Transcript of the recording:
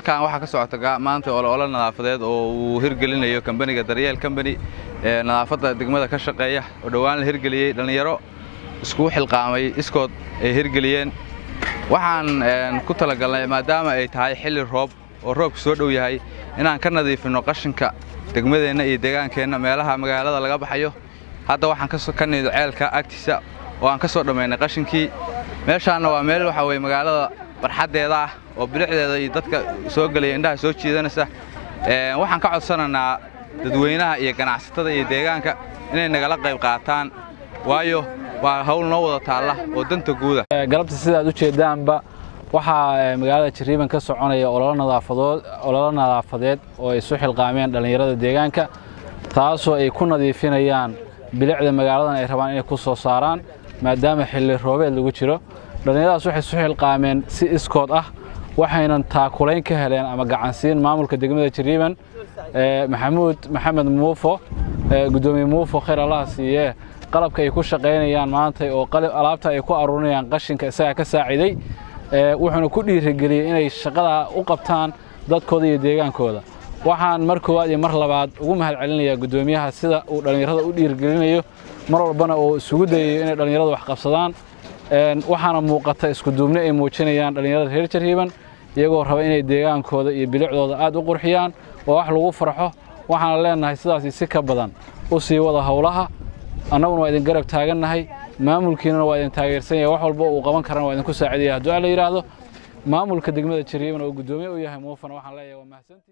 halkaan waxa ka socota maanta olole nadaafadeed oo uu hirgelinayo kambaniga Daryeel Company nadaafadda degmada ka shaqeeya oo dhawaan la hirgeliyay dhalinyaro isku xilqaamay iskood ay hirgeliyeen waxaan ku talagalnay maadaama ay tahay xilli roob oo roobku soo dhow yahay inaan ka nadiifino qashinka degmadeena iyo deegaankeena meelaha magaalada laga baxayo hadda waxaan ka nido ceelka agtiisa oo aan ka soo dhameynay qashinkii meeshaana waa meel waxa weey magaalada barxadeeda ah oo bilicdeeda iyo dadka soo galay indhaha soo jiidanaysa waxaan ka codsanaynaa dadweynaha iyo ganacsatada iyo deegaanka inay nagala qayb qaataan waayo waa hawl noo wada taala oo danta guuda galabta sida aad u jeedaanba waxa magaalada Jariiban ka soconaya olole nadaafadeed oo ay soo xilqaameen dhalinyarada deegaanka taasoo ay ku nadiifinayaan bilicda magaaladan ay rabaan inay ku soo saaraan maadaama xilli roobeed lagu jiro dhalinyaradaas waxay soo xilqaameen si iskood ah waxayna taakulayn ka heleen ama gacansiin maamulka degmada Jariiban maxamed muufo gudoomiye muufo khayr Allah siiye qalabka ay ku shaqeynayaan maanta oo alaabta ay ku aruurinayaan qashinka isaga ka saaciday wuxuuna ku dhiirigeliyay inay shaqada u qabtaan dadkooda iyo deegaankooda waxaan mar koowaad iyo mar labaad ugu mahadcelinayaa gudoomiyaha sida uu dhalinyarada u dhiirigelinayo mar walbana oo isugu dayayo inay dhalinyarada wax qabsadaan waxaana muuqata isku duubni ay muujinayaan dhalinyarada reer Jariiban iyagoo raba inay deegaankooda iyo bilicdooda aad u qurxiyaan oo wax lagu farxo waxaan leenahay sidaas si ka badan u sii wada hawlaha annaguna waa idin garab taagannahay maamulkiina waa idin taageersan yahay wax walba uu qaban karana waa idin ku saacideeyaa haddii la yiraahdo maamulka degmada Jariiban oo gudoomiye u yahay muufana waxaan leeyahay waa mahadsantii